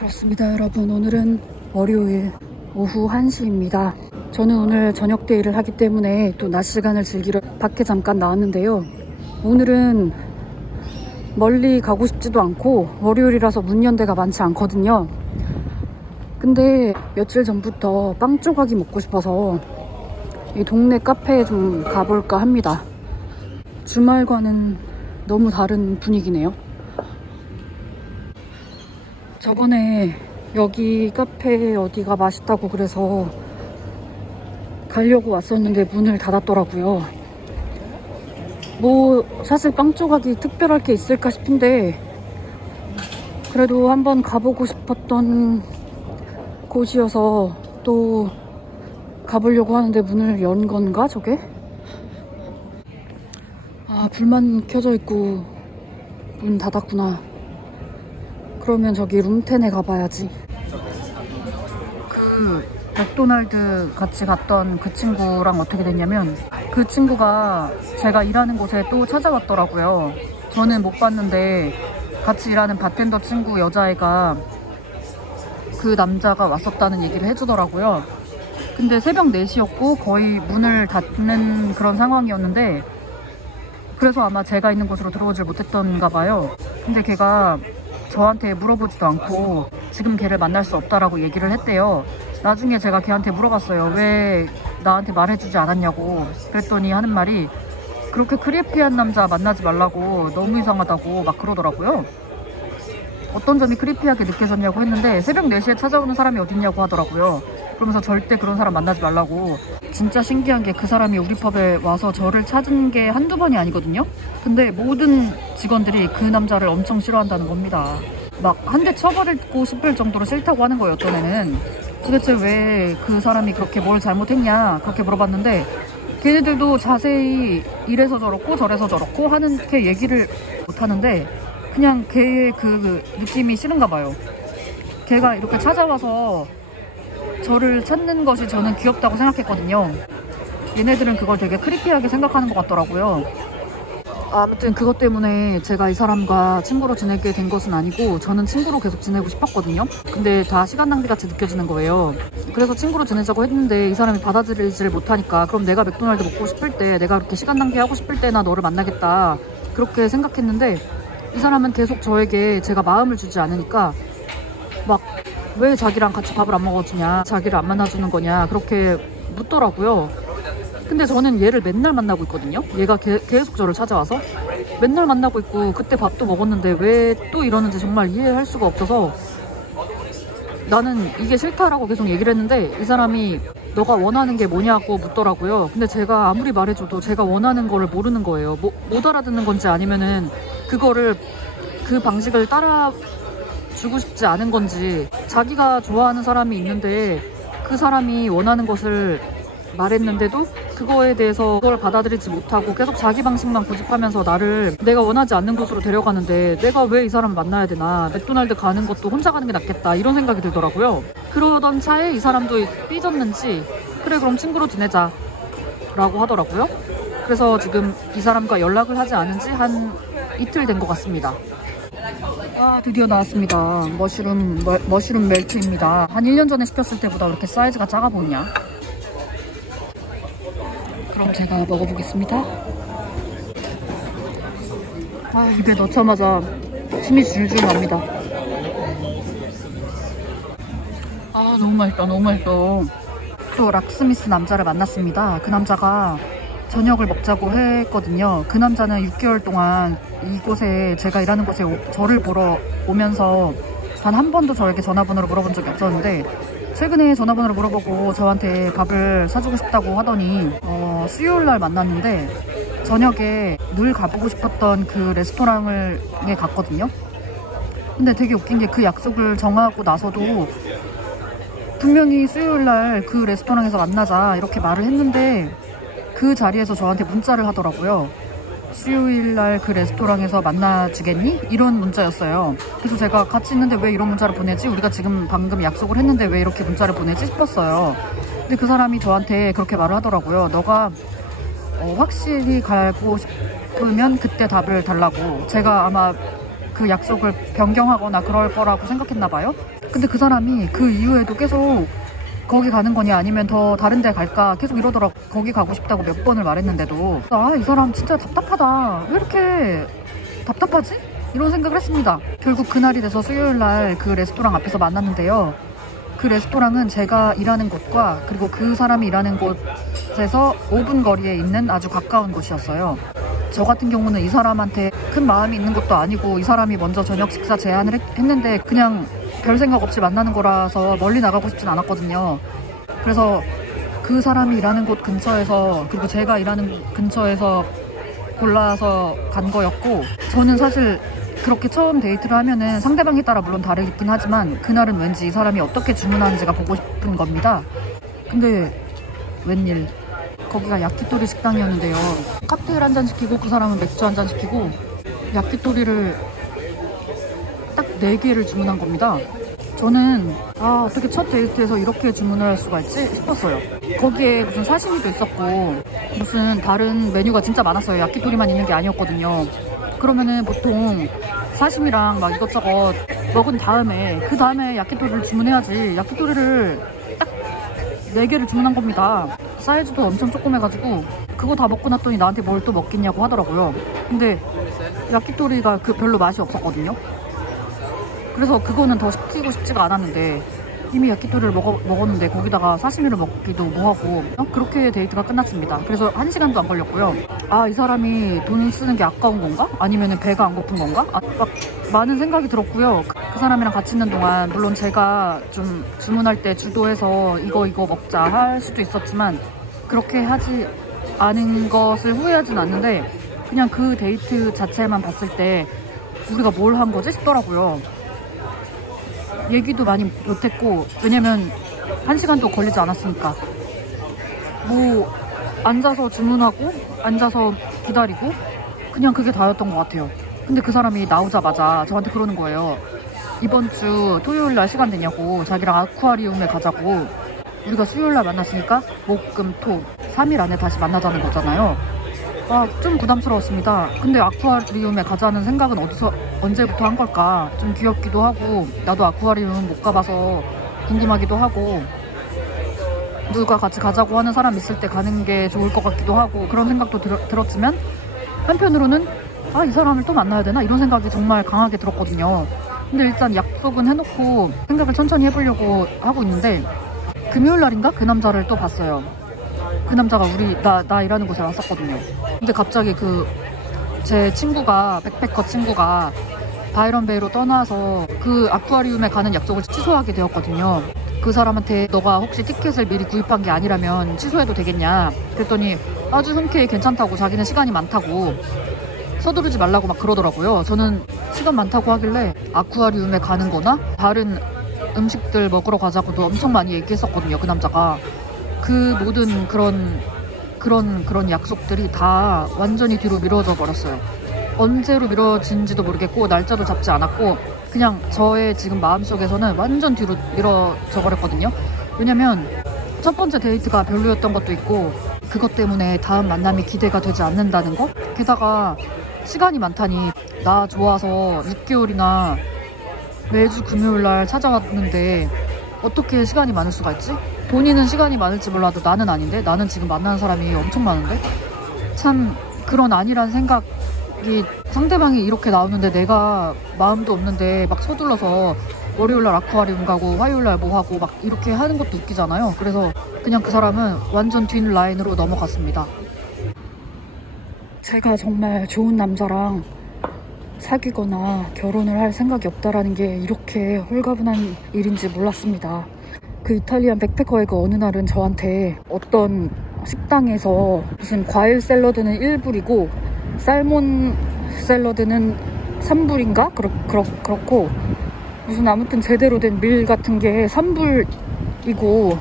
그렇습니다, 여러분. 오늘은 월요일 오후 1시입니다. 저는 오늘 저녁 데이를 하기 때문에 또 낮 시간을 즐기러 밖에 잠깐 나왔는데요. 오늘은 멀리 가고 싶지도 않고 월요일이라서 문 연 데가 많지 않거든요. 근데 며칠 전부터 빵 조각이 먹고 싶어서 이 동네 카페에 좀 가볼까 합니다. 주말과는 너무 다른 분위기네요. 저번에 여기 카페 어디가 맛있다고 그래서 가려고 왔었는데 문을 닫았더라고요. 뭐 사실 빵 조각이 특별할 게 있을까 싶은데 그래도 한번 가보고 싶었던 곳이어서 또 가보려고 하는데 문을 연 건가 저게? 아, 불만 켜져 있고 문 닫았구나. 그러면 저기 룸텐에 가봐야지. 그 맥도날드 같이 갔던 그 친구랑 어떻게 됐냐면 그 친구가 제가 일하는 곳에 또 찾아왔더라고요. 저는 못 봤는데 같이 일하는 바텐더 친구 여자애가 그 남자가 왔었다는 얘기를 해주더라고요. 근데 새벽 4시였고 거의 문을 닫는 그런 상황이었는데 그래서 아마 제가 있는 곳으로 들어오질 못했던가 봐요. 근데 걔가 저한테 물어보지도 않고 지금 걔를 만날 수 없다라고 얘기를 했대요. 나중에 제가 걔한테 물어봤어요. 왜 나한테 말해주지 않았냐고. 그랬더니 하는 말이 그렇게 크리피한 남자 만나지 말라고, 너무 이상하다고 막 그러더라고요. 어떤 점이 크리피하게 느껴졌냐고 했는데 새벽 4시에 찾아오는 사람이 어딨냐고 하더라고요. 그러면서 절대 그런 사람 만나지 말라고. 진짜 신기한 게 그 사람이 우리 펍에 와서 저를 찾은 게 한두 번이 아니거든요. 근데 모든 직원들이 그 남자를 엄청 싫어한다는 겁니다. 막 한 대 쳐버리고 싶을 정도로 싫다고 하는 거예요. 어떤 애는 도대체 왜 그 사람이 그렇게 뭘 잘못했냐 그렇게 물어봤는데 걔네들도 자세히 이래서 저렇고 저래서 저렇고 하는 걔 얘기를 못하는데 그냥 걔의 그 느낌이 싫은가 봐요. 걔가 이렇게 찾아와서 저를 찾는 것이 저는 귀엽다고 생각했거든요. 얘네들은 그걸 되게 크리피하게 생각하는 것 같더라고요. 아무튼 그것 때문에 제가 이 사람과 친구로 지내게 된 것은 아니고 저는 친구로 계속 지내고 싶었거든요. 근데 다 시간 낭비같이 느껴지는 거예요. 그래서 친구로 지내자고 했는데 이 사람이 받아들이지를 못하니까 그럼 내가 맥도날드 먹고 싶을 때, 내가 그렇게 시간 낭비하고 싶을 때나 너를 만나겠다 그렇게 생각했는데 이 사람은 계속 저에게 제가 마음을 주지 않으니까 막 왜 자기랑 같이 밥을 안 먹어주냐, 자기를 안 만나주는 거냐 그렇게 묻더라고요. 근데 저는 얘를 맨날 만나고 있거든요. 얘가 계속 저를 찾아와서 맨날 만나고 있고 그때 밥도 먹었는데 왜 또 이러는지 정말 이해할 수가 없어서 나는 이게 싫다라고 계속 얘기를 했는데 이 사람이 너가 원하는 게 뭐냐고 묻더라고요. 근데 제가 아무리 말해줘도 제가 원하는 거를 모르는 거예요. 못 알아듣는 건지 아니면은 그거를 그 방식을 따라 주고 싶지 않은 건지, 자기가 좋아하는 사람이 있는데 그 사람이 원하는 것을 말했는데도 그거에 대해서 그걸 받아들이지 못하고 계속 자기 방식만 고집하면서 나를 내가 원하지 않는 곳으로 데려가는데 내가 왜 이 사람을 만나야 되나, 맥도날드 가는 것도 혼자 가는 게 낫겠다 이런 생각이 들더라고요. 그러던 차에 이 사람도 삐졌는지 그래 그럼 친구로 지내자 라고 하더라고요. 그래서 지금 이 사람과 연락을 하지 않은 지 한 이틀 된 것 같습니다. 아, 드디어 나왔습니다. 머쉬룸 멜트입니다. 한 1년 전에 시켰을 때보다 왜 이렇게 사이즈가 작아 보이냐? 그럼 제가 먹어보겠습니다. 아, 입에 넣자마자 침이 줄줄 납니다. 아, 너무 맛있다, 너무 맛있어. 또 락스미스 남자를 만났습니다. 그 남자가 저녁을 먹자고 했거든요. 그 남자는 6개월 동안 이곳에, 제가 일하는 곳에 저를 보러 오면서 단 한 번도 저에게 전화번호를 물어본 적이 없었는데 최근에 전화번호를 물어보고 저한테 밥을 사주고 싶다고 하더니 수요일날 만났는데 저녁에 늘 가보고 싶었던 그 레스토랑에 갔거든요. 근데 되게 웃긴 게 그 약속을 정하고 나서도 분명히 수요일날 그 레스토랑에서 만나자 이렇게 말을 했는데 그 자리에서 저한테 문자를 하더라고요. 수요일날 그 레스토랑에서 만나주겠니? 이런 문자였어요. 그래서 제가 같이 있는데 왜 이런 문자를 보내지? 우리가 지금 방금 약속을 했는데 왜 이렇게 문자를 보내지? 싶었어요. 근데 그 사람이 저한테 그렇게 말을 하더라고요. 너가 확실히 가고 싶으면 그때 답을 달라고. 제가 아마 그 약속을 변경하거나 그럴 거라고 생각했나 봐요. 근데 그 사람이 그 이후에도 계속 거기 가는 거냐 아니면 더 다른 데 갈까 계속 이러더라고. 거기 가고 싶다고 몇 번을 말했는데도 아, 이 사람 진짜 답답하다. 왜 이렇게 답답하지? 이런 생각을 했습니다. 결국 그날이 돼서 수요일날 그 레스토랑 앞에서 만났는데요. 그 레스토랑은 제가 일하는 곳과 그리고 그 사람이 일하는 곳에서 5분 거리에 있는 아주 가까운 곳이었어요. 저 같은 경우는 이 사람한테 큰 마음이 있는 것도 아니고 이 사람이 먼저 저녁 식사 제안을 했는데 그냥 별 생각 없이 만나는 거라서 멀리 나가고 싶진 않았거든요. 그래서 그 사람이 일하는 곳 근처에서 그리고 제가 일하는 근처에서 골라서 간 거였고, 저는 사실 그렇게 처음 데이트를 하면은 상대방에 따라 물론 다르긴 하지만 그날은 왠지 이 사람이 어떻게 주문하는지가 보고 싶은 겁니다. 근데 웬일, 거기가 야키토리 식당이었는데요. 칵테일 한 잔 시키고 그 사람은 맥주 한 잔 시키고 야키토리를 딱 4개를 주문한 겁니다. 저는 어떻게 첫 데이트에서 이렇게 주문을 할 수가 있지 싶었어요. 거기에 무슨 사시미도 있었고 무슨 다른 메뉴가 진짜 많았어요. 야키토리만 있는 게 아니었거든요. 그러면은 보통 사시미랑 막 이것저것 먹은 다음에 그 다음에 야키토리를 주문해야지. 야키토리를 딱 4개를 주문한 겁니다. 사이즈도 엄청 조그매가지고 그거 다 먹고 났더니 나한테 뭘 또 먹겠냐고 하더라고요. 근데 야키토리가 별로 맛이 없었거든요. 그래서 그거는 더 시키고 싶지가 않았는데 이미 야키토리를 먹었는데 거기다가 사시미를 먹기도 뭐하고 그렇게 데이트가 끝났습니다. 그래서 1시간도 안 걸렸고요. 이 사람이 돈 쓰는 게 아까운 건가? 아니면 배가 안 고픈 건가? 막 많은 생각이 들었고요. 그 사람이랑 같이 있는 동안 물론 제가 좀 주문할 때 주도해서 이거 먹자 할 수도 있었지만 그렇게 하지 않은 것을 후회하진 않는데 그냥 그 데이트 자체만 봤을 때 우리가 뭘 한 거지 싶더라고요. 얘기도 많이 못했고, 왜냐면 1시간도 걸리지 않았으니까. 뭐 앉아서 주문하고 앉아서 기다리고 그냥 그게 다였던 것 같아요. 근데 그 사람이 나오자마자 저한테 그러는 거예요. 이번 주 토요일날 시간 되냐고, 자기랑 아쿠아리움에 가자고. 우리가 수요일날 만났으니까 목, 금, 토 3일 안에 다시 만나자는 거잖아요. 좀 부담스러웠습니다. 근데 아쿠아리움에 가자는 생각은 언제부터 한 걸까? 좀 귀엽기도 하고, 나도 아쿠아리움 못 가봐서 궁금하기도 하고, 누가 같이 가자고 하는 사람 있을 때 가는 게 좋을 것 같기도 하고, 그런 생각도 들었지만 한편으로는 이 사람을 또 만나야 되나? 이런 생각이 정말 강하게 들었거든요. 근데 일단 약속은 해놓고 생각을 천천히 해보려고 하고 있는데 금요일 날인가? 그 남자를 또 봤어요. 그 남자가 나 일하는 곳에 왔었거든요. 근데 갑자기 제 친구가, 백패커 친구가 바이런베이로 떠나서 그 아쿠아리움에 가는 약속을 취소하게 되었거든요. 그 사람한테 너가 혹시 티켓을 미리 구입한 게 아니라면 취소해도 되겠냐 그랬더니 아주 흔쾌히 괜찮다고, 자기는 시간이 많다고, 서두르지 말라고 막 그러더라고요. 저는 시간 많다고 하길래 아쿠아리움에 가는 거나 다른 음식들 먹으러 가자고도 엄청 많이 얘기했었거든요. 그 남자가. 그 모든 그런 약속들이 다 완전히 뒤로 미뤄져 버렸어요. 언제로 미뤄진지도 모르겠고 날짜도 잡지 않았고 그냥 저의 지금 마음속에서는 완전 뒤로 미뤄져 버렸거든요. 왜냐면 첫 번째 데이트가 별로였던 것도 있고 그것 때문에 다음 만남이 기대가 되지 않는다는 거? 게다가 시간이 많다니, 나 좋아서 6개월이나 매주 금요일날 찾아왔는데 어떻게 시간이 많을 수가 있지? 본인은 시간이 많을지 몰라도 나는 아닌데? 나는 지금 만나는 사람이 엄청 많은데? 참 그런 아니란 생각이, 상대방이 이렇게 나오는데 내가 마음도 없는데 막 서둘러서 월요일날 아쿠아리움 가고 화요일날 뭐 하고 막 이렇게 하는 것도 웃기잖아요. 그래서 그냥 그 사람은 완전 뒷 라인으로 넘어갔습니다. 제가 정말 좋은 남자랑 사귀거나 결혼을 할 생각이 없다라는 게 이렇게 홀가분한 일인지 몰랐습니다. 그 이탈리안 백패커의 그 어느 날은 저한테 어떤 식당에서 무슨 과일 샐러드는 1불이고 살몬 샐러드는 3불인가? 그렇고 무슨 아무튼 제대로 된 밀 같은 게 3불이고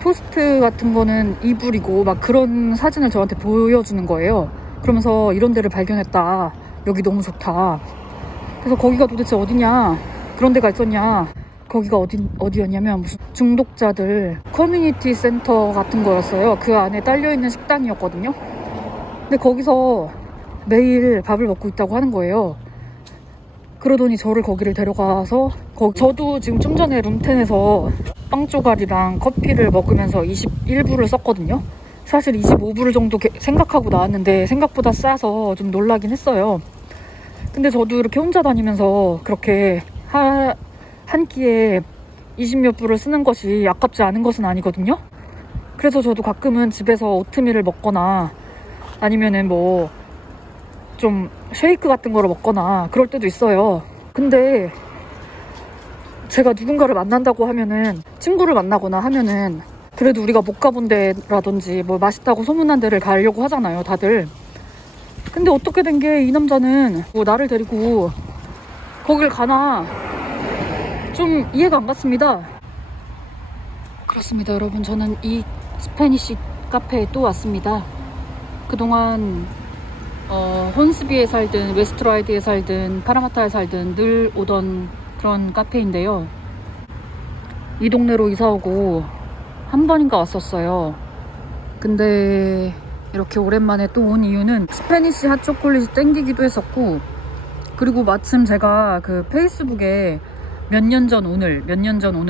토스트 같은 거는 2불이고 막 그런 사진을 저한테 보여주는 거예요. 그러면서 이런 데를 발견했다. 여기 너무 좋다. 그래서 거기가 도대체 어디냐, 그런 데가 있었냐. 거기가 어디였냐면 무슨 중독자들 커뮤니티 센터 같은 거였어요. 그 안에 딸려있는 식당이었거든요. 근데 거기서 매일 밥을 먹고 있다고 하는 거예요. 그러더니 저를 거기를 데려가서 저도 지금 좀 전에 룸텐에서 빵 조각이랑 커피를 먹으면서 21불을 썼거든요. 사실 25불 정도 생각하고 나왔는데 생각보다 싸서 좀 놀라긴 했어요. 근데 저도 이렇게 혼자 다니면서 그렇게 한 끼에 20몇 불을 쓰는 것이 아깝지 않은 것은 아니거든요. 그래서 저도 가끔은 집에서 오트밀을 먹거나 아니면은 뭐 좀 쉐이크 같은 거를 먹거나 그럴 때도 있어요. 근데 제가 누군가를 만난다고 하면은, 친구를 만나거나 하면은 그래도 우리가 못 가본 데라든지 뭐 맛있다고 소문난 데를 가려고 하잖아요, 다들. 근데 어떻게 된 게 이 남자는 뭐 나를 데리고 거길 가나 좀 이해가 안 갔습니다. 그렇습니다, 여러분. 저는 이 스페니쉬 카페에 또 왔습니다. 그동안 혼스비에 살든 웨스트라이드에 살든 파라마타에 살든 늘 오던 그런 카페인데요. 이 동네로 이사오고 한 번인가 왔었어요. 근데 이렇게 오랜만에 또 온 이유는 스페니쉬 핫초콜릿이 땡기기도 했었고, 그리고 마침 제가 그 페이스북에 몇 년 전 오늘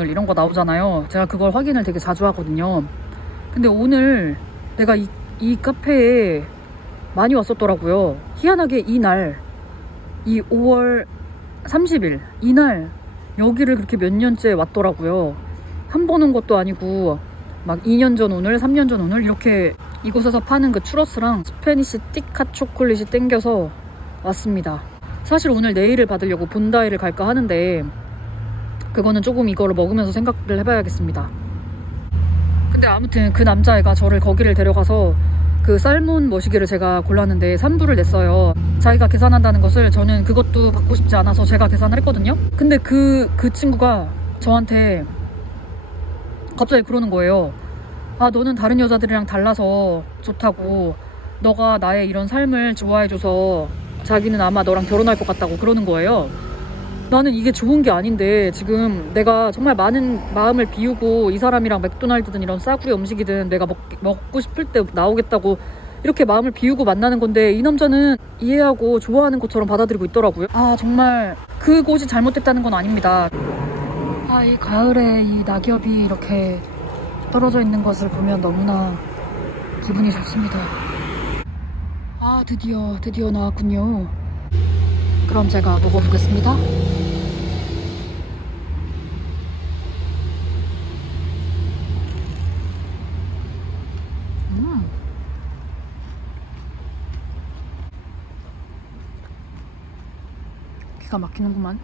이런 거 나오잖아요. 제가 그걸 확인을 되게 자주 하거든요. 근데 오늘 내가 이 카페에 많이 왔었더라고요. 희한하게 이날, 이 5월 30일 이날 여기를 그렇게 몇 년째 왔더라고요. 한 번 온 것도 아니고 막 2년 전 오늘, 3년 전 오늘 이렇게 이곳에서 파는 그 추러스랑 스페니쉬 틱핫 초콜릿이 땡겨서 왔습니다. 사실 오늘 네일을 받으려고 본다이를 갈까 하는데 그거는 조금 이거를 먹으면서 생각을 해봐야겠습니다. 근데 아무튼 그 남자애가 저를 거기를 데려가서 그 살몬 머시기를 제가 골랐는데 3불을 냈어요. 자기가 계산한다는 것을, 저는 그것도 받고 싶지 않아서 제가 계산을 했거든요. 근데 그 친구가 저한테 갑자기 그러는 거예요. 아, 너는 다른 여자들이랑 달라서 좋다고, 너가 나의 이런 삶을 좋아해줘서 자기는 아마 너랑 결혼할 것 같다고 그러는 거예요. 나는 이게 좋은 게 아닌데, 지금 내가 정말 많은 마음을 비우고 이 사람이랑 맥도날드든 이런 싸구려 음식이든 내가 먹고 싶을 때 나오겠다고 이렇게 마음을 비우고 만나는 건데, 이 남자는 이해하고 좋아하는 것처럼 받아들이고 있더라고요. 아, 정말 그곳이 잘못됐다는 건 아닙니다. 아, 이 가을에 이 낙엽이 이렇게 떨어져 있는 것을 보면 너무나 기분이 좋습니다. 아, 드디어 나왔군요. 그럼 제가 먹어보겠습니다. 기가 막히는구만.